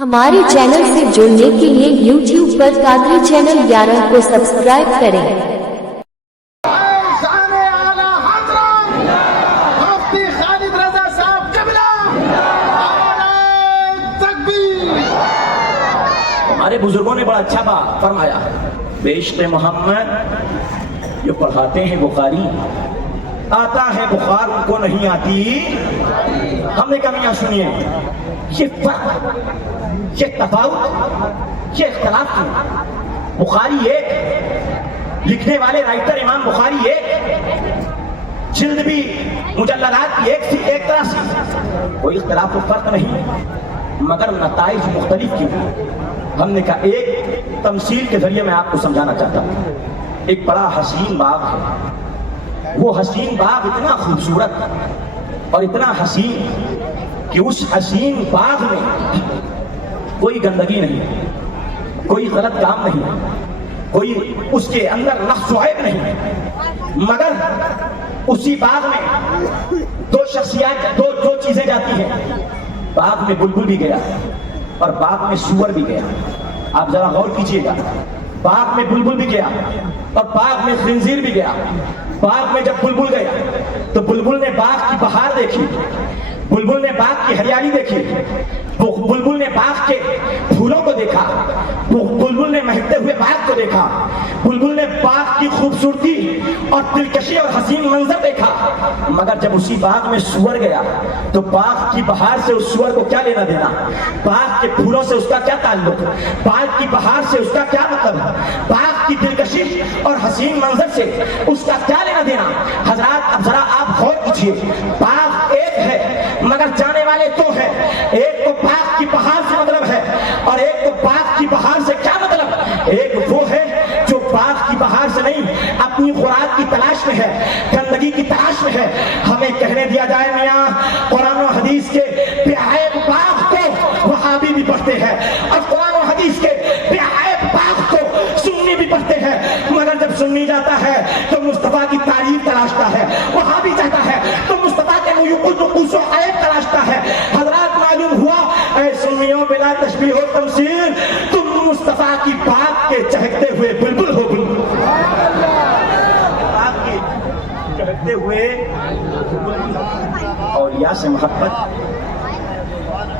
ہمارے چینل سے جڑنے کے لیے YouTube پر قادری چینل 11 کو سبسکرائب کریں۔ ہمارے بزرگوں نے بڑا اچھا بات فرمایا، بیشت محمد جو پڑھاتے ہیں بخاری، آتا ہے بخار ان کو نہیں آتی۔ ہم نے کہا میاں سنیے، یہ فرق، یہ تفاوت، یہ اختلاف کیوں؟ بخاری ایک، لکھنے والے رائٹر امام بخاری ایک، جلد بھی مجلدات بھی ایک طرح سے، کوئی اختلاف و فرق نہیں، مگر نتائج مختلف کیوں؟ ہم نے کہا ایک تمثیل کے ذریعے میں آپ کو سمجھانا چاہتا ہوں۔ ایک بڑا حسین باغ ہے، وہ حسین باغ اتنا خوبصورت اور اتنا حسین کہ اس حسین باغ میں کوئی گندگی نہیں، کوئی غلط کام نہیں، کوئی اس کے اندر نقص و عیب نہیں، مگر اسی باغ میں دو چیزیں جاتی ہیں۔ باغ میں بلبل بھی گیا اور باغ میں سور بھی گیا۔ آپ ذرا غور کیجئے گا، باغ میں بلبل بھی گیا اور باغ میں خنزیر بھی گیا۔ باغ میں جب بلبل گیا تو بلبل نے باغ کی بہار دیکھی، بلبل نے باغ کی ہریالی دیکھی، بلبل نے باغ کے پھولوں کو دیکھا، بلبل نے مہکتے ہوئے باغ کو دیکھا، بلبل نے باغ کی خوبصورتی اور دلکشی اور حسین منظر دیکھا۔ مگر جب اسی باغ میں سور گیا تو باغ کی بہار سے اس سور کو کیا لینا دینا؟ باغ کے پھولوں سے اس کا کیا تعلق؟ باغ کی بہار سے اس کا کیا مطلب؟ باغ کی دلکشی اور حسین منظر سے اس کا کیا لینا دینا؟ حضرات اب ذرا آپ غور کیجئے، باغ ایک ہے مگر جانے والے دو ہیں۔ ایک تو باغ کی بہار سے مطلب ہے اور ایک تو باغ کی بہار سے کیا مطلب؟ ایک وہ ہے جو باغ کی بہار سے نہیں، اپنی خوراک کی تلاش میں ہے، گندگی کی تلاش میں ہے۔ ہمیں کہنے دیا جائے میاں قرآن و حدیث کے بے عیب باغ کو وہابی بھی پڑھتے ہیں اور قرآن و حدیث کے بے عیب باغ کو سنی بھی پڑھتے ہیں، مگر جب سنی جاتا ہے تو مصطفیٰ کی تعریف تلاشتا ہے، وہابی جاتا ہے تو مصطفیٰ کے نقوص و عیب تلاشتا ہے۔ حضرات معلوم ہوا اے سنیوں بلا تشبیہ و تمثیل، تم مصطفیٰ کی بات کے چہکتے ہوئے بلبل ہو، بلبل بات کے چہکتے ہوئے اولیاء سے محبت،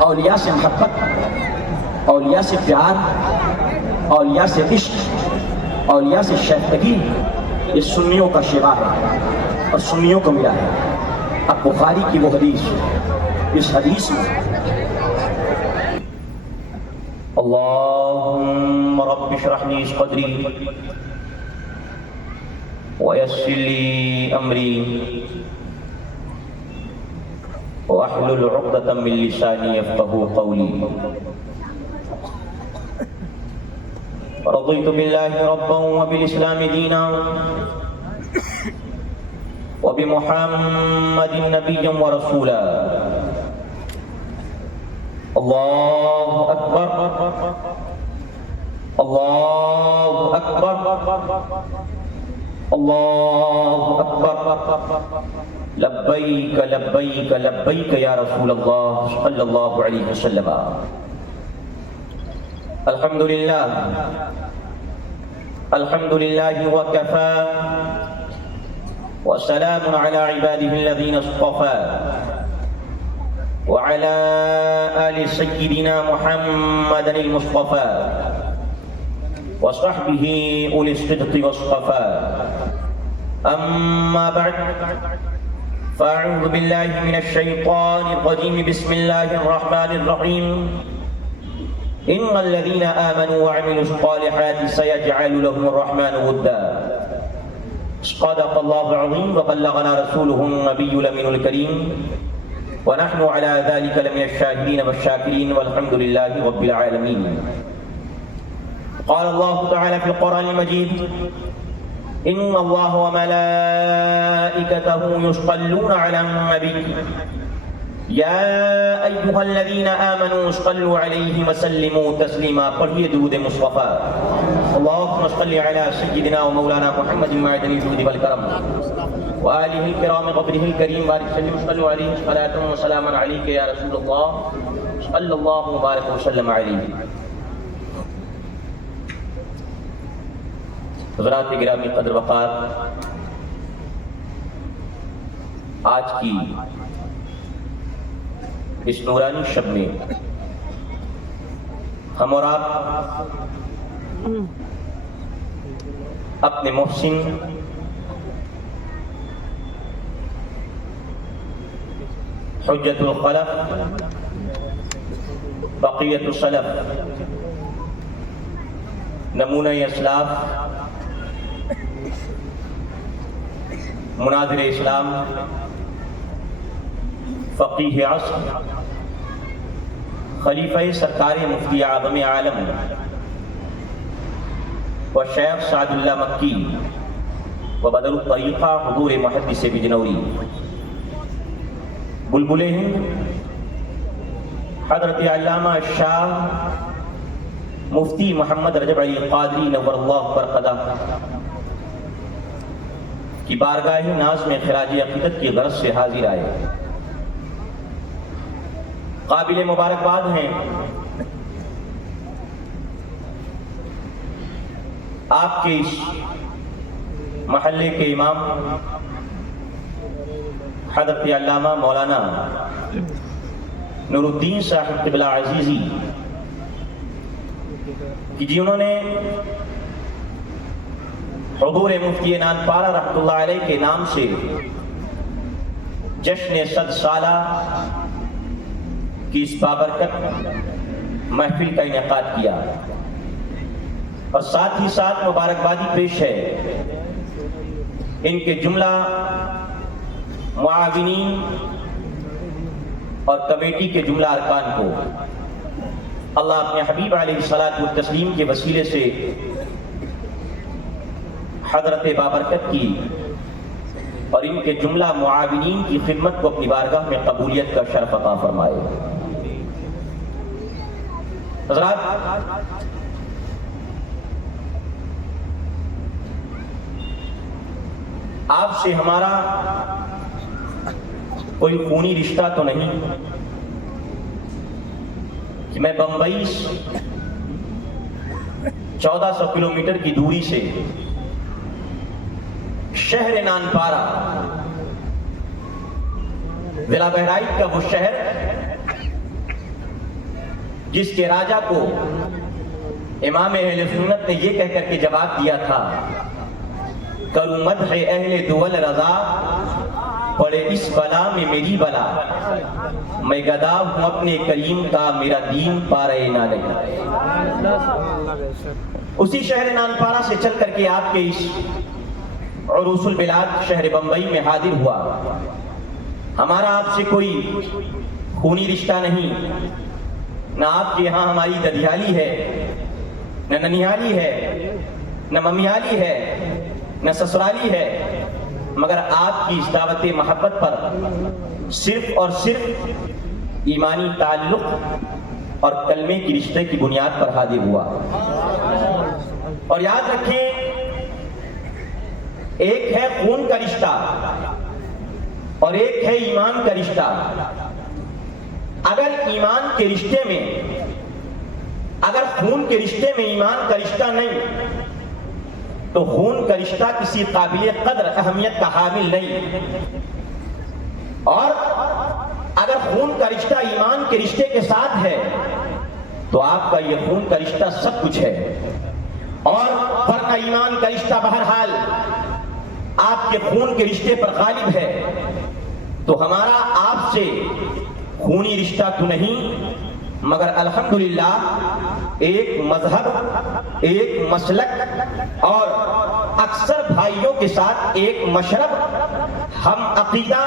اولیاء سے محبت، اولیاء سے پیار، اولیاء سے عشق، اولیاء سے شائستگی، یہ سنیوں کا شیوا ہے اور سنیوں کو ملا ہے۔ اب بخاری کی وہ حدیث، اس حدیث میں اللہم رب اشرح لی صدری ویسر لی امری واحلل عقدۃ من لسانی یفقهوا قولی۔ رضیت باللہ ربا وبالاسلام دینا وبمحمد نبیا ورسولا۔ اللہ اکبر، اللہ اکبر، اللہ اکبر، لبیک لبیک لبیک یا رسول اللہ صلی اللہ علیہ وسلم۔ الحمدللہ، الحمدللہ وکفی وسلام علی عباده الذین اصطفى وعلى آل سيدنا محمد المصطفى وصحبه أولي الصدق والصفاء، أما بعد فأعوذ بالله من الشيطان الرجيم، بسم الله الرحمن الرحيم، إن الذين آمنوا وعملوا الصالحات سيجعل لهم الرحمن ودا۔ صدق الله العظيم وبلغنا رسوله النبي الأمين الكريم، ونحن على ذلك لمن الشاهدين والشاكرين والحمد لله رب العالمين۔ قال الله تعالى في القرآن المجيد، إن الله وملائكته يصلون على النبي يا أيها الذين آمنوا صلوا عليه وسلموا تسليما۔ پڑھیے درود مصطفیٰ، اللهم صل على سيدنا ومولانا محمد معدن الجود والكرم وآلہ الکرام قدرہ الکریم، بارک وسلم صلوا علیہ صلاۃ و سلاما علیک یا رسول اللہ صلی اللہ وبارک وسلم علیہ۔ حضرات گرامی قدر وقار، آج کی اس نورانی شب میں ہم اور آپ اپنے محسن حجت الخلف بقیت السلف نمونہ اسلاف مناظر اسلام فقیہ عصر خلیفہ سرکار مفتی اعظم عالم و شیخ سعد اللہ مکی و بدر الطریقہ حضور محدث بجنوری بلبل ہند حضرت علامہ شاہ مفتی محمد رجب علی قادری نور اللہ برقدہ کی بارگاہ ناز میں خراج عقیدت کی غرض سے حاضر آئے۔ قابل مبارکباد ہیں آپ کے اس محلے کے امام حضرت علامہ مولانا نور الدین صاحب قبلہ عزیزی کہ جنہوں نے حضور مفتی نانپارہ رحمۃ اللہ علیہ کے نام سے جشن 100 سالہ کی اس بابرکت محفل کا انعقاد کیا، اور ساتھ ہی ساتھ مبارکبادی پیش ہے ان کے جملہ معاونین اور کمیٹی کے جملہ ارکان کو۔ اللہ اپنے حبیب علیہ الصلاۃ والتسلیم کے وسیلے سے حضرت بابرکت کی اور ان کے جملہ معاونین کی خدمت کو اپنی بارگاہ میں قبولیت کا شرف عطا فرمائے۔ حضرات، آپ سے ہمارا کوئی خونی رشتہ تو نہیں کہ میں بمبئی 1400 کلومیٹر کی دوری سے شہر نانپارہ ضلع بہرائچ کا وہ شہر جس کے راجا کو امام اہل سنت نے یہ کہہ کر کے جواب دیا تھا، کروں مدح اہل دول رضا، پڑے اس بلا میں میری بلا، میں گدا ہوں اپنے کریم کا، میرا دین پارے نہ لگے۔ اسی شہر نانپارہ سے چل کر کے آپ کے اس عروس البلاد شہر بمبئی میں حاضر ہوا۔ ہمارا آپ سے کوئی خونی رشتہ نہیں، نہ آپ کے یہاں ہماری ددیالی ہے، نہ ننیالی ہے، نہ ممیالی ہے، نہ سسرالی ہے، مگر آپ کی اس دعوت محبت پر صرف اور صرف ایمانی تعلق اور کلمے کی رشتے کی بنیاد پر حاضر ہوا۔ اور یاد رکھیں، ایک ہے خون کا رشتہ اور ایک ہے ایمان کا رشتہ۔ اگر ایمان کے رشتے میں، اگر خون کے رشتے میں ایمان کا رشتہ نہیں تو خون کا رشتہ کسی قابل قدر اہمیت کا حامل نہیں، اور اگر خون کا رشتہ ایمان کے رشتے کے ساتھ ہے تو آپ کا یہ خون کا رشتہ سب کچھ ہے، اور ورنہ ایمان کا رشتہ بہرحال آپ کے خون کے رشتے پر غالب ہے۔ تو ہمارا آپ سے خونی رشتہ تو نہیں، مگر الحمدللہ ایک مذہب، ایک مسلک اور اکثر بھائیوں کے ساتھ ایک مشرب، ہم عقیدہ،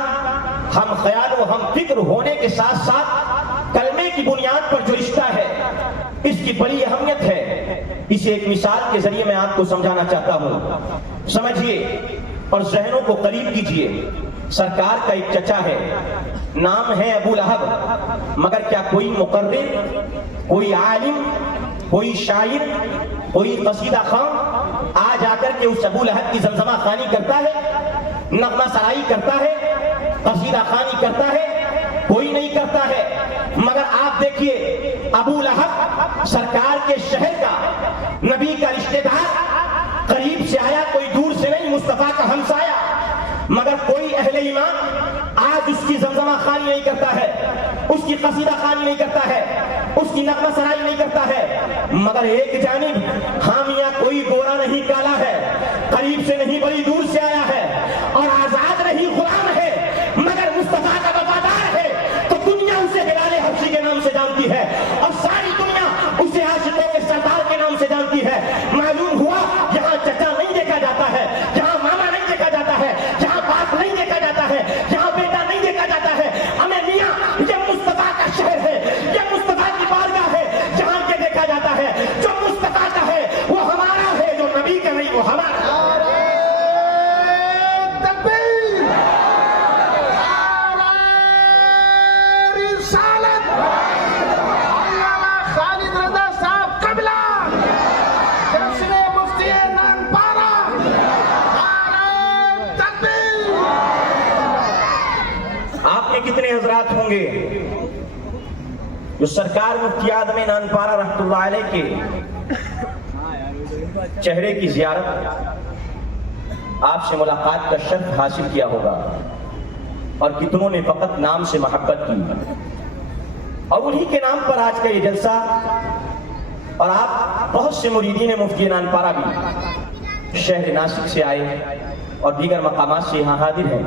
ہم خیال و ہم فکر ہونے کے ساتھ ساتھ کلمے کی بنیاد پر جو رشتہ ہے، اس کی بڑی اہمیت ہے۔ اسے ایک مثال کے ذریعے میں آپ کو سمجھانا چاہتا ہوں، سمجھیے اور ذہنوں کو قریب کیجیے۔ سرکار کا ایک چچا ہے، نام ہے ابو لہب، مگر کیا کوئی مقرر، کوئی عالم، کوئی شاعر، کوئی قصیدہ خواں آج آ کر کے اس ابو لہب کی زمزمہ خوانی کرتا ہے، نغمہ سرائی کرتا ہے، قصیدہ خوانی کرتا ہے؟ کوئی نہیں کرتا ہے۔ مگر آپ دیکھیے ابو لہب سرکار کے شہر کا نبی کا رشتہ دار، قریب سے آیا، کوئی دور سے نہیں، مصطفیٰ کا ہمسایا، مگر کوئی اہل ایمان آج اس کی زمزمہ خوانی نہیں کرتا ہے، اس کی قصیدہ خوانی نہیں کرتا ہے، اس کی نغمہ سرائی نہیں کرتا ہے، مگر ایک جانب حامیہ کوئی گورا نہیں کالا ہے، قریب سے نہیں بڑی دور سے آیا ہے، اور آزاد نہیں غلام ہے، مگر مصطفیٰ کا وفادار ہے، تو دنیا اسے بلال حبشی کے نام سے جانتی ہے، اور ساری دنیا اسے عاشقوں کے سردار کے نام سے جانتی ہے۔ معلوم ہوا یہاں چچا نہیں دیکھا جاتا ہے، یہاں ماما نہیں دیکھا جاتا ہے، یہاں باپ نہیں دیکھا جاتا ہے، یہاں بیٹا نہیں دیکھا جاتا ہے، ہمیں میاں یہ مصطفیٰ کا شہر ہے، یہ مصطفیٰ کی بارگاہ ہے جہاں یہ دیکھا جاتا ہے، جو مصطفیٰ کا ہے وہ ہمارا ہے، جو نبی کا نہیں وہ ہمارا ہے۔ کتنے حضرات ہوں گے جو سرکار مفتی اعظم نانپارہ رحمۃ اللہ علیہ کے چہرے کی زیارت، آپ سے ملاقات کا شرف حاصل کیا ہوگا، اور کتنوں نے فقط نام سے محبت کی، اور انہی کے نام پر آج کا یہ جلسہ، اور آپ بہت سے مریدین مفتی نانپارہ بھی شہر ناسک سے آئے اور دیگر مقامات سے یہاں حاضر ہیں۔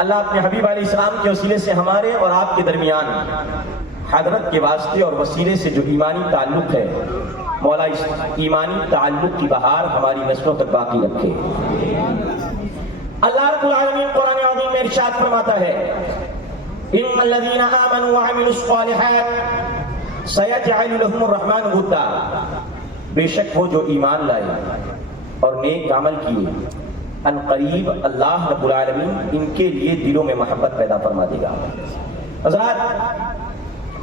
اللہ اپنے حبیب علیہ السلام کے وسیلے سے ہمارے اور آپ کے درمیان حضرت کے واسطے اور وسیلے سے جو ایمانی تعلق ہے، مولا اس ایمانی تعلق کی بہار ہماری نسلوں تک باقی رکھے۔ اللہ رب العالمین قرآن عظیم میں ارشاد فرماتا ہے، ان الذین آمنوا وعملوا الصالحات سیجعل لهم الرحمن ودا، بے شک وہ جو ایمان لائے اور نیک عمل کیے، ان قریب اللہ رب العالمین ان کے لیے دلوں میں محبت پیدا فرما دے گا۔ حضرات،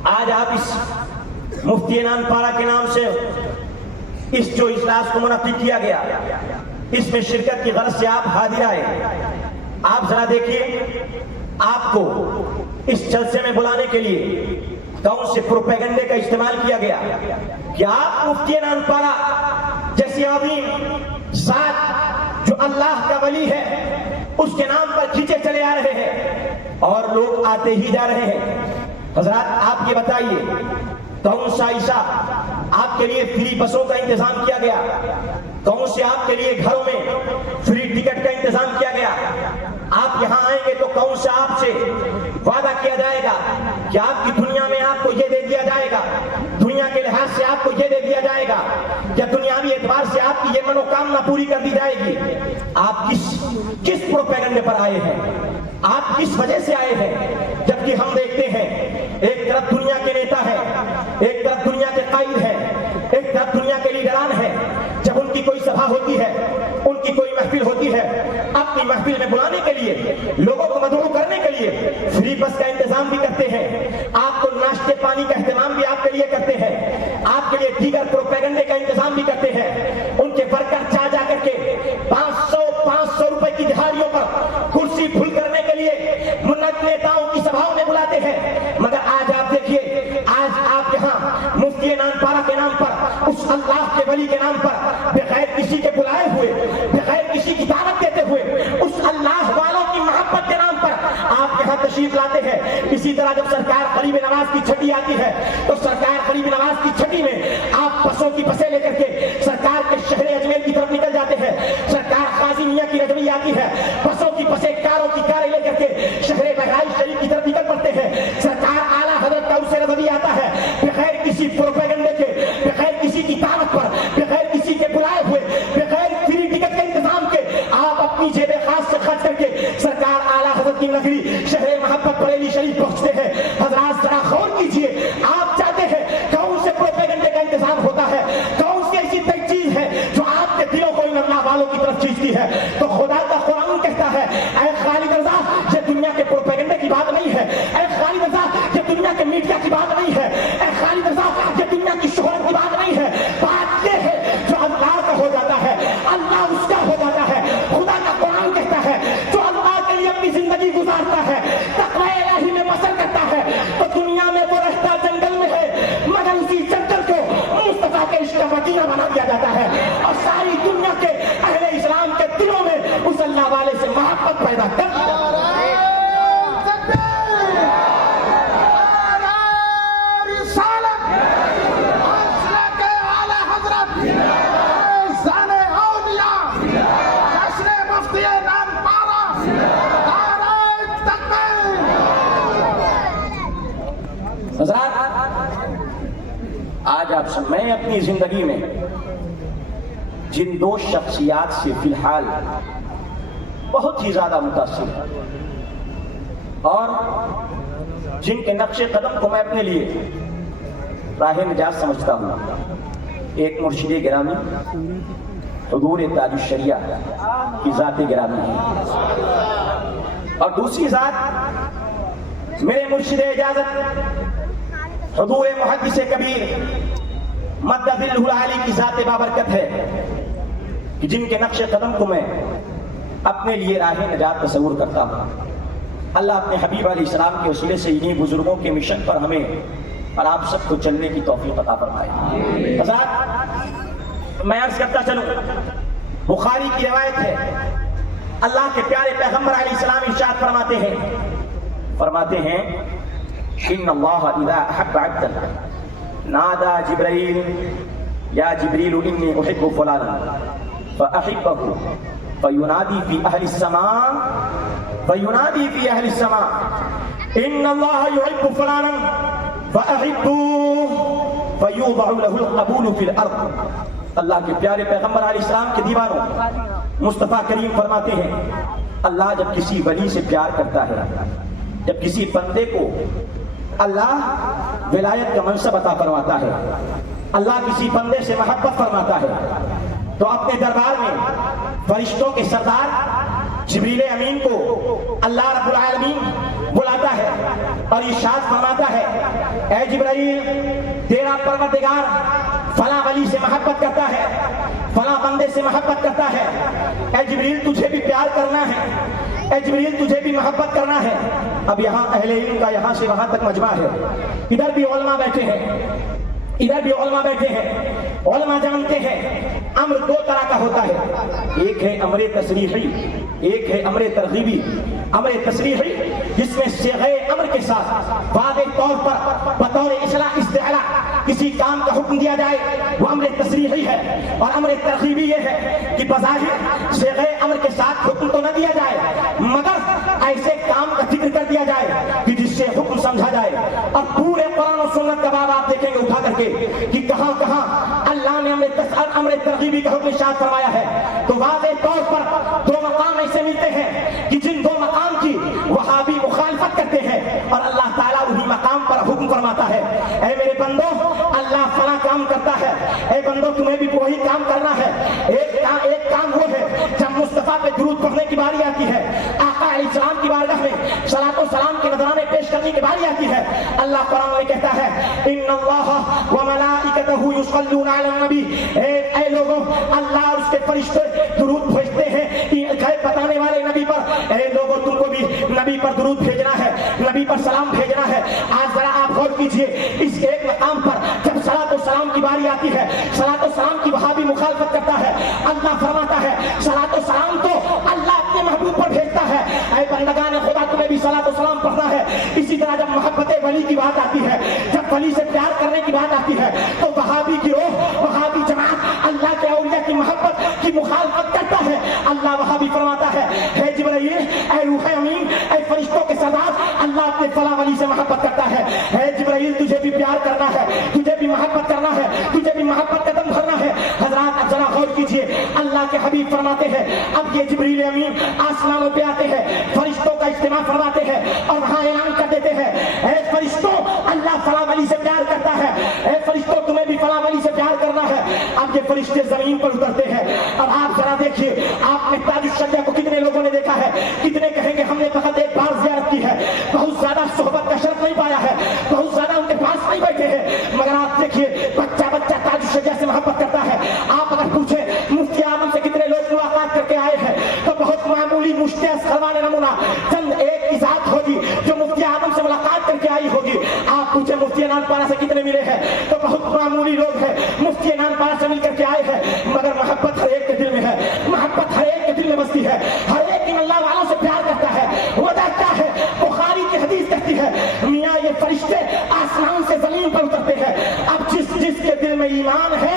آج آپ اس مفتی نانپارہ کے نام سے اس جو اجلاس کو منعقد کیا گیا، اس میں شرکت کی غرض سے آپ حاضر آئے۔ آپ ذرا دیکھیے، آپ کو اس جلسے میں بلانے کے لیے کون سے پروپیگنڈے کا استعمال کیا گیا کہ آپ مفتی نانپارہ جیسی عظیم ذات جو اللہ کا ولی ہے اس کے نام پر کھینچے چلے آ رہے ہیں، اور لوگ آتے ہی جا رہے ہیں۔ حضرات، آپ یہ بتائیے، کون سا عیسیٰ آپ کے لیے فری بسوں کا انتظام کیا گیا؟ کون سے آپ کے لیے گھروں میں فری ٹکٹ کا انتظام کیا گیا؟ آپ یہاں آئیں گے تو کون سا آپ سے وعدہ کیا جائے گا کہ آپ کی دنیا میں آپ کو یہ دے دیا جائے گا، دنیا کے لحاظ سے آپ کو یہ دے دیا جائے گا، یا دنیاوی اعتبار سے آپ کی یہ منوکامنا پوری کر دی جائے گی؟ آپ کس پروپیگنڈے پر آئے ہیں؟ آپ کس وجہ سے آئے ہیں؟ جبکہ ہم دیکھتے ہیں ایک طرف دنیا کے نیتا ہے، ایک طرف دنیا کے قائد ہے، ایک طرف دنیا کے لیڈران ہیں، جب ان کی کوئی سبھا ہوتی ہے، ان کی کوئی محفل ہوتی ہے، اپنی محفل میں بلانے کے لیے، لوگوں کو مدعو کرنے کے لیے فری بس کا انتظام بھی کرتے ہیں، آپ کو ناشتے پانی کا اہتمام بھی آپ کے لیے کرتے ہیں، آپ کے لیے دیگر پروپیگنڈے کا انتظام بھی کرتے ہیں۔ ان کے ورکر جا کر کے 500 روپے کی دہاڑیوں پر کرسی بھول کرنے کے لیے منت نیتاؤں کی سبھاؤں میں بلاتے ہیں، مگر آج آپ دیکھیے، آج آپ یہاں مفتی نانپارہ کے نام پر، اس اللہ کے ولی کے نام پر، بغیر کسی کے بلائے ہوئے، بغیر کسی کی دعوت دیتے ہوئے، اس اللہ والوں کی محبت کے نام پر آپ یہاں تشریف لاتے ہیں۔ اسی طرح جب سرکار قریب نواز کی چھٹی آتی ہے تو سرکار قریب نواز کی چھٹی میں آپ بسوں کی بسیں لے کر کے سرکار کے شہر اجمیر کی طرف نکل جاتے ہیں۔ سرکار قاضی میاں کی رجوی آتی ہے، بسوں کی بسیں، کاروں کی کاریں لے کر کے شہر بہرائچ شریف کی طرف نکل پڑتے ہیں۔ سرکار اعلیٰ حضرت کا اسے رضوی آتا ہے، بغیر کسی پروپیگنڈے کے، بغیر کسی کی دعوت پر، بغیر کسی کے بلائے ہوئے، بغیر فری ٹکٹ کے انتظام کے، آپ اپنی جیب خاص سے خرچ کر کے سرکار اعلیٰ حضرت کی نگری شہر محبت بریلی شریف پہنچتے ہیں۔ حضرات ذرا غور کیجئے، آپ چاہتے ہیں کون سے پروپیگنڈے کا انتظام ہوتا ہے، کون سی ایسی تک چیز ہے جو آپ کے دلوں کو ان اللہ والوں کی طرف کھینچتی ہے؟ تو خدا کا قرآن کہتا ہے، اے خالد رضا، یہ دنیا کے پروپیگنڈے کی بات نہیں ہے، اے خالد رضا یہ دنیا کے میڈیا کی بات نہیں ہے، اے خالد رضا یہ دنیا کی شہرت کی بات نہیں ہے، بات یہ ہے جو اللہ کا ہو جاتا ہے، اللہ اس کا ہو جاتا ہے۔ خدا کا قرآن کہتا ہے، جو اللہ کے لیے اپنی زندگی گزارتا ہے، تقوی الہی میں بسر کرتا ہے، مدینہ بنا دیا جاتا ہے اور ساری دنیا کے اہل اسلام کے دلوں میں اس اللہ والے سے محبت پیدا کر دی جاتی ہے۔ حضرات، آج آپ سے میں اپنی زندگی میں جن دو شخصیات سے فی الحال بہت ہی زیادہ متاثر ہوں اور جن کے نقش قدم کو میں اپنے لیے راہ نجات سمجھتا ہوں، ایک مرشد گرامی حضور تاج الشریعہ کی ذات گرامی ہے اور دوسری ذات میرے مرشد اجازت حضور محدث کبیر مد ظلہ العالی کی ذات بابرکت ہے کہ جن کے نقش قدم کو میں اپنے لیے راہ نجات تصور کرتا ہوں۔ اللہ اپنے حبیب علیہ السلام کے وسیلے سے انہی بزرگوں کے مشن پر ہمیں اور آپ سب کو چلنے کی توفیق عطا فرمائے۔ حضرات، میں عرض کرتا چلوں، بخاری کی روایت ہے، اللہ کے پیارے پیغمبر علیہ السلام ارشاد فرماتے ہیں ان اللہ اذا احب عبدا نادى جبرائیل یا جبریل انی احب فلانا فاحبه فینادی فی اہل السماء ان اللہ يحب فلانا فاحبوه فیوضع له القبول فی الارض۔ اللہ کے پیارے پیغمبر علیہ السلام کے دیوانوں، مصطفیٰ کریم فرماتے ہیں اللہ جب کسی ولی سے پیار کرتا ہے، جب کسی بندے کو اللہ ولایت کا منصب عطا فرماتا ہے، اللہ کسی بندے سے محبت فرماتا ہے، تو اپنے دربار میں فرشتوں کے سردار جبریل امین کو اللہ رب العالمین بلاتا ہے اور ارشاد فرماتا ہے اے جبرائیل، تیرا پروردگار فلاں ولی سے محبت کرتا ہے، فلاں بندے سے محبت کرتا ہے، اے جبریل تجھے بھی پیار کرنا ہے، اے جبریل تجھے بھی محبت کرنا ہے۔ اب یہاں اہل علم کا یہاں سے وہاں تک مجمع ہے، ادھر بھی علماء بیٹھے ہیں، علماء جانتے ہیں امر دو طرح کا ہوتا ہے، ایک ہے امر تصریحی، ایک ہے امر ترغیبی۔ امر تصریحی جس میں صیغہ امر کے ساتھ واضح طور پر بطور اصلاح استعلاء کسی کام کا حکم دیا جائے وہ امر تصریحی ہے، اور امر ترغیبی یہ ہے کہ بظاہر صیغہ امر کے ساتھ حکم تو نہ دیا جائے مگر ایسے کام کا ذکر کر دیا جائے کہ جس سے حکم سمجھا جائے۔ اور پورے قرآن و سنت کا باب آپ دیکھیں گے اٹھا کر کے کہ کہاں کہاں اللہ نے امر ترغیبی کا حکم ارشاد فرمایا ہے، تو واضح طور پر دو مقام ایسے ملتے ہیں کہ جن دو مقام کی وہابی مخالفت کرتے ہیں اور اللہ تعالیٰ وہی مقام پر حکم فرماتا ہے اے میرے بندو اللہ فلاں کام کرتا ہے، اے بندو تمہیں بھی وہی کام کرنا ہے۔ ایک کام وہ ہے جب مصطفیٰ پہ درود پڑھنے کی باری آتی ہے، آقا علیہ السلام کی بارگاہ میں صلاۃ و سلام کے نذرانے پیش کرنے کی باری آتی ہے، اللہ قرآن میں کہتا ہے ان اللہ وملائکتہ یصلون علی النبی، اے لوگوں اللہ اور اس کے فرشتے درود بھیجتے ہیں بتانے والے نبی پر، اے لوگوں تم کو بھی نبی پر درود بھیجنا ہے، نبی پر سلام بھیجنا ہے۔ آج ذرا آپ غور کیجئے اس ایک مقام پر جب صلاۃ و سلام کی باری آتی ہے، صلاۃ و سلام کی وہابی مخالفت کرتا ہے، اللہ فرماتا ہے صلاۃ و سلام تو اللہ اپنے محبوب پر بھیجتا ہے، اے بندگان خدا تمہیں بھی صلاۃ و سلام پڑھنا ہے۔ اسی طرح جب محبت ولی کی بات آتی ہے، جب ولی سے پیار کرنے کی بات آتی ہے تو وہابی گروہ، وہابی جماعت اللہ کے اولیاء کی محبت کی مخالفت کرتا ہے۔ اللہ وہاں بھی فرماتا ہے اے جبرائیل، اے روح امین، اے فرشتوں کے سردار، اللہ اپنے فلاں ولی سے محبت کرتا ہے، اے جبرائیل تجھے بھی پیار کرنا ہے، تجھے بھی محبت کرنا ہے، تجھے بھی محبت کا دم بھرنا ہے۔ حضرات اب ذرا غور کیجئے، اللہ کے حبیب فرماتے ہیں اب یہ جبریل امین آسمانوں پہ آتے ہیں، فرشتوں کا اجتماع فرماتے ہیں اور وہاں اعلان کر دیتے ہیں اے فرشتوں اللہ فلاں ولی سے پیار کرتا ہے، اے فرشتوں تمہیں بھی فلاں ولی سے پیار کرنا ہے۔ اب یہ فرشتے زمین پر اترتے ہیں۔ اب آپ ذرا دیکھیے، آپ نے تاج الشریعہ کو کتنے لوگوں نے دیکھا ہے، کتنے کہیں گے ہم نے فقط ایک بار زیارت کی ہے، بہت زیادہ صحبت کا شرف نہیں پایا ہے، بہت زیادہ ان کے پاس نہیں بیٹھے ہیں، مگر آپ دیکھیے بچہ تاج الشریعہ سے محبت کرتا ہے۔ آپ اگر پوچھیں مفتی اعظم سے کتنے لوگ ملاقات کر کے آئے ہیں تو بہت معمولی مشتی اصغروان نمونہ چند ایک کی ذات ہوگی جو مفتی اعظم سے ملاقات کر کے آئی ہوگی۔ آپ پوچھیں مفتی انان پارا سے کتنے ملے ہیں تو بہت معمولی لوگ ہیں، مفتی نانپارہ سے مل کر کے آئے ہیں، مگر محبت ہر ایک کے دل میں ہے، محبت ہر ایک کے دل میں بستی ہے، ہر ایک ان اللہ والوں سے پیار کرتا ہے۔ وجہ کیا ہے؟ بخاری کی حدیث کہتی ہے میاں یہ فرشتے آسمان سے زمین پر اترتے ہیں، اب جس کے دل میں ایمان ہے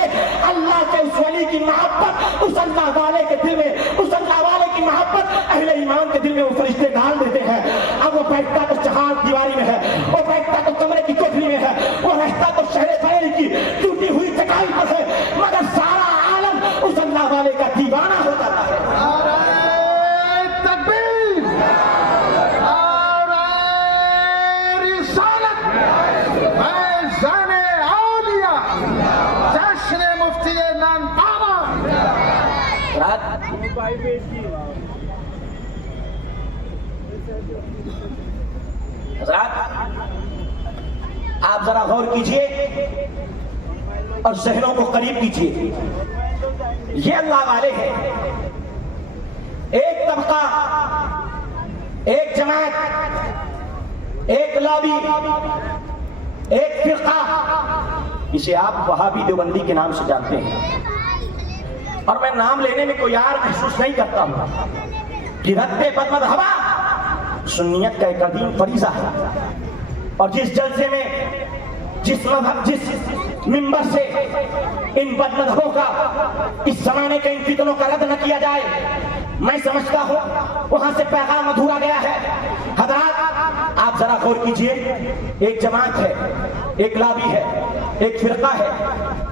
اللہ کے اس ولی کی محبت اس اللہ والے کے دل میں، اس اللہ والے کی محبت اہل ایمان کے دل میں وہ فرشتے ڈال دیتے ہیں۔ اب وہ بیٹھتا تو چہار دیواری میں ہے، وہ بیٹھتا تو کمرے کی کوٹھری میں ہے، وہ رہتا تو شہر بریلی کی ٹوٹی ہوئی چٹائی پر ہے، مگر سارا عالم اس اللہ والے کا دیوانہ ہو جاتا ہے۔ حضرات آپ ذرا غور کیجئے اور ذہنوں کو قریب کیجئے، یہ اللہ والے ہیں، ایک طبقہ، ایک جماعت، ایک لابی، ایک فرقہ، اسے آپ وہابی دیوبندی کے نام سے جانتے ہیں، اور میں نام لینے میں کوئی یار محسوس نہیں کرتا ہوں کہ رد بد مذہبہ سنیت کا ایک قدیم فریضہ ہے، اور جس جلسے میں جس منبر سے ان بد مذہبوں کا، اس زمانے کے ان فتنوں کا رد نہ کیا جائے، میں سمجھتا ہوں وہاں سے پیغام ادھورا گیا ہے۔ حضرات آپ ذرا غور کیجئے، ایک جماعت ہے، ایک لابی ہے، ایک فرقہ ہے،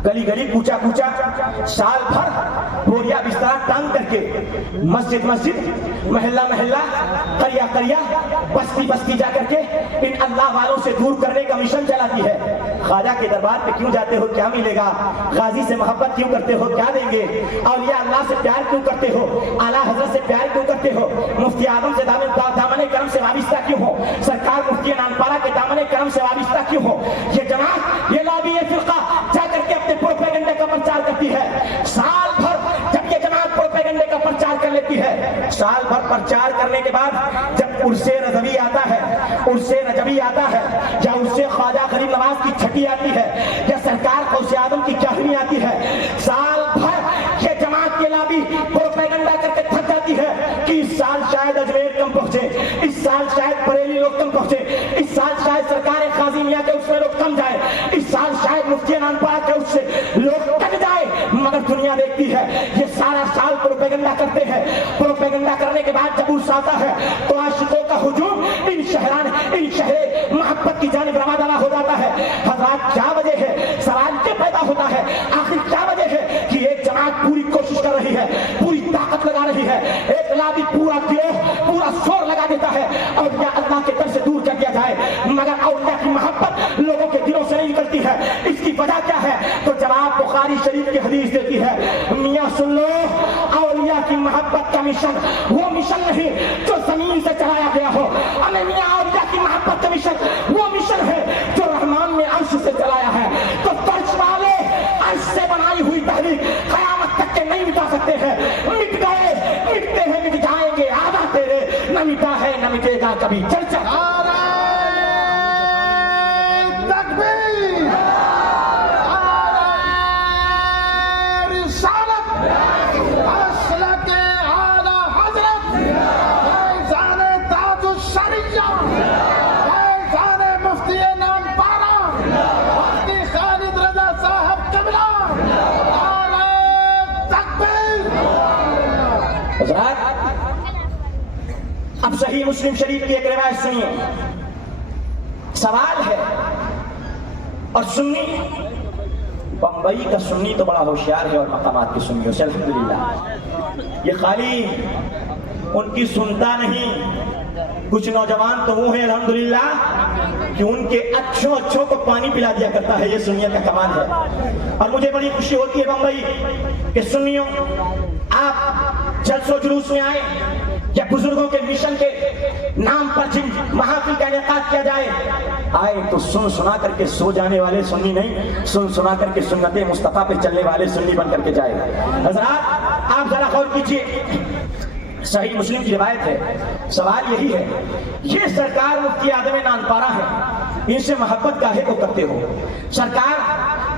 گلی گلی کوچا کوچا سال بھر بوریا بستر ٹانگ کر کے مسجد مسجد، محلہ محلہ، قریہ قریہ، بستی بستی جا کر کے ان اللہ والوں سے دور کرنے کا مشن چلاتی ہے۔ خواجہ کے دربار پہ کیوں جاتے ہو؟ کیا ملے گا؟ غازی سے محبت کیوں کرتے ہو؟ کیا دیں گے؟ اولیاء اللہ سے پیار کیوں کرتے ہو؟ اعلیٰ حضرت سے پیار کیوں کرتے ہو؟ مفتی اعظم سے دامن کرم سے وابستہ کیوں ہو؟ سرکار مفتی نانپارہ کے دامن کرم سے وابستہ کیوں ہو؟ یہ جماعت، یہ لابی، یہ فرقہ جا کر کے اپنے پروپیگنڈے کا پرچار کرتی ہے۔ سال بھر جب یہ جماعت پروپیگنڈے کا پرچار کر لیتی ہے، سال بھر پرچار کرنے کے بعد جب عرص رضوی آتا ہے، عرص رجبی آتا ہے، یا عرص خواجہ غریب نواز کی چھٹی آتی ہے، یا سرکار غوث اعظم کی چاہنی آتی ہے، سال بھر یہ جماعت کے لابی پروپیگنڈا کر کے تھک جاتی ہے کہ اس سال شاید اجمیر کم پہنچے، اس سال شاید بریلی لوگ کم پہنچے، اس سال شاید سرکار قاضی میاں کے اس میں لوگ کم جائے، اس سال شاید مفتی نانپارہ کے اس سے لوگ کٹ جائے، مگر دنیا دیکھتی ہے یہ سارا سال پروپیگنڈا کرتے ہیں۔ پروپیگنڈا کرنے کے بعد جب عرص آتا ہے تو عاشقوں کا ہجوم ان شہر محبت کی جانب رواں دوا ہو جاتا ہے۔ حضرات کیا وجہ ہے؟ سوال یہ پیدا ہوتا ہے آخر کیا وجہ ہے کہ ایک جماعت پوری کوشش کر رہی ہے، پوری طاقت لگا رہی ہے، ایک لابی پورا گروہ پورا زور لگا دیتا ہے اور یا اللہ کے در سے دور کر دیا جائے، مگر اولیاء کی محبت لوگوں کے دلوں سے نہیں نکلتی ہے۔ اس کی وجہ کیا ہے؟ تو جواب بخاری شریف کی حدیث دیتی ہے، میاں سن لو، اولیاء کی محبت کا مشن وہ مشن نہیں جو زمین سے چلایا گیا ہو، ہمیں میاں اولیاء کی محبت کا مشن وہ مشن ہے جو رحمان نے عرش سے چلایا ہے۔ تو فرش والے عرش سے بنائی ہوئی تحریک قیامت تک کے نہیں مٹا سکتے ہیں، مٹ گئے، مٹتے ہیں، مٹ جائیں گے، آدھا تیرے، نہ مٹا ہے نہ مٹے گا کبھی۔ چرچا اب صحیح مسلم شریف کی ایک روایت سنیے، سوال ہے، اور سنی بمبئی کا سنی تو بڑا ہوشیار ہے اور مقامات کی سنیوں سے الحمدللہ، یہ خالی ان کی سنتا نہیں، کچھ نوجوان تو وہ ہیں الحمدللہ کہ ان کے اچھوں کو پانی پلا دیا کرتا ہے، یہ سنیت کا کمال ہے۔ اور مجھے بڑی خوشی ہوتی ہے بمبئی کہ سنیوں آپ جلسوں جلوس میں آئے یا بزرگوں کے مشن کے نام پر جن محافل کا انعقاد کیا جائے، آئے تو سن سنا کر کے سو جانے والے سنی نہیں، سن سنا کر کے سنت مصطفیٰ پہ چلنے والے سنی بن کر کے جائے۔ حضرات آپ ذرا غور کیجئے، صحیح مسلم کی روایت ہے، سوال یہی ہے، یہ سرکار مفتی اعظم نانپارہ ہے، ان سے محبت کاہے کو کرتے ہو؟ سرکار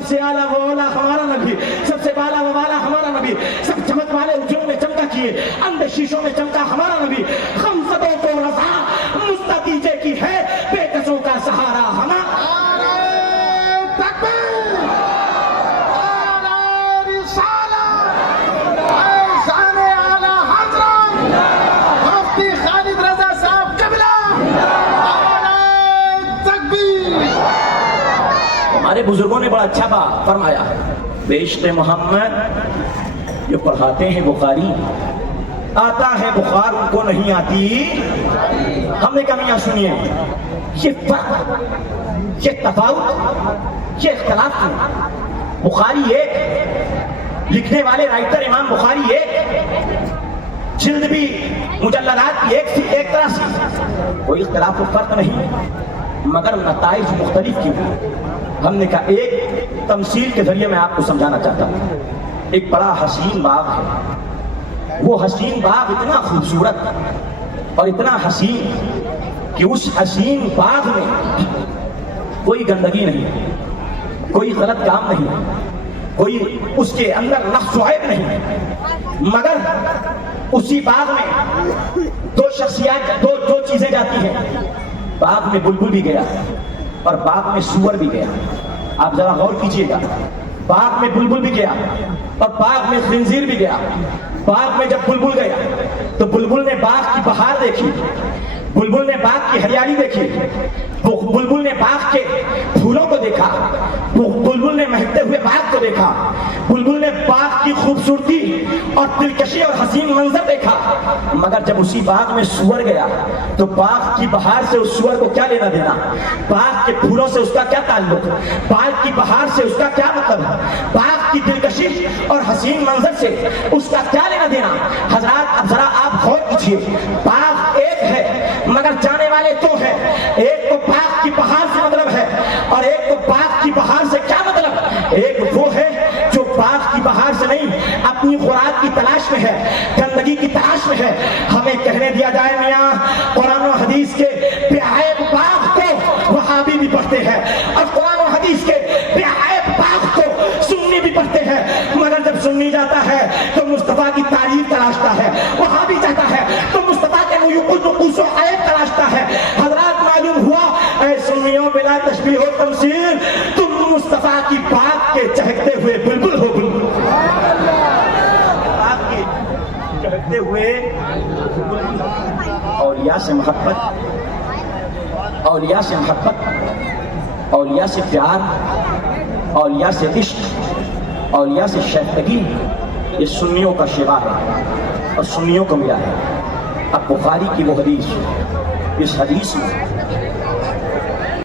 سب سے اعلیٰ و اولا ہمارا نبی، سب سے بالا و بالا ہمارا نبی، سب چمک والے اجروں میں چمکا کیے اندھے شیشوں میں چمکا ہمارا نبی، خمسدوں کو رضا مستقیجے کی ہے بے کسوں کا سہارا ہمارا۔ ہمارے بزرگوں نے بڑا اچھا فرمایا، بیشت محمد جو پڑھاتے ہیں بخاری، آتا ہے بخار ان کو نہیں آتی۔ ہم نے کہا میاں سنیے، یہ فرق، یہ تفاوت، یہ اختلاف نہیں۔ بخاری ایک، لکھنے والے رائٹر امام بخاری ایک، جلد بھی مجلدات کی ایک طرح سے، کوئی اختلاف و فرق نہیں، مگر نتائج مختلف کیوں؟ ہم نے کہا ایک تمثیل کے ذریعے میں آپ کو سمجھانا چاہتا ہوں۔ ایک بڑا حسین باغ ہے، وہ حسین باغ اتنا خوبصورت اور اتنا حسین کہ اس حسین باغ میں کوئی گندگی نہیں، کوئی غلط کام نہیں، کوئی اس کے اندر نقص و عیب نہیں، مگر اسی باغ میں دو شخصیات، دو چیزیں جاتی ہیں۔ باغ میں بلبل بھی گیا اور باغ میں سور بھی گیا۔ آپ ذرا غور کیجئے گا، باغ میں بلبل بھی گیا اور باغ میں خنزیر بھی گیا۔ باغ میں جب بلبل گیا تو بلبل نے باغ کی بہار دیکھی، بلبل نے باغ کی ہریالی دیکھی، بلبل نے باغ کے پھولوں کو دیکھا، بلبل نے مہکتے ہوئے باغ کو دیکھا، بلبل نے باغ کی خوبصورتی اور دلکشی اور حسین منظر دیکھا۔ مگر جب اسی باغ میں سور گیا تو باغ کی بہار سے اس سور کو کیا لینا دینا؟ باغ کے پھولوں سے اس کا کیا تعلق؟ باغ کی بہار سے اس کا کیا مطلب؟ باغ کی دلکشی اور حسین منظر سے اس کا کیا لینا دینا؟ حضرات اب ذرا آپ غور کیجیے، باغ ایک ہے مگر جانے والے دو ہیں۔ ایک کو باغ کی بہار سے مطلب ہے اور ایک کو باغ کی بہار سے کیا مطلب؟ ایک وہ ہے جو باغ کی بہار سے نہیں، اپنی خوراک کی تلاش میں ہے، گندگی کی تلاش میں ہے۔ ہمیں کہنے دیا جائے میاں قرآن و حدیث کے بے عیب باغ کو وہابی بھی پڑھتے ہیں اور قرآن و حدیث کے بے عیب باغ کو سنی بھی پڑھتے ہیں، مگر جب سنی جاتا ہے تو مصطفیٰ کی تعریف تلاشتا ہے، وہابی جاتا ہے تو مصطفیٰ کے نقوص و عیب تلاشتا ہے۔ حضرات معلوم ہوا اے سنیوں بلا تشبیہ و تمثیل، تم مصطفیٰ کی بات کے چہکتے ہوئے بلبل ہو، بلبل بات کے چہکتے ہوئے اولیاء سے محبت، اولیاء سے محبت، اولیاء سے پیار، اولیاء سے عشق، اولیاء سے شائستگی، یہ سنیوں کا شیوا ہے اور سنیوں کو ملا ہے۔ اب بخاری کی وہ حدیث، اس حدیث میں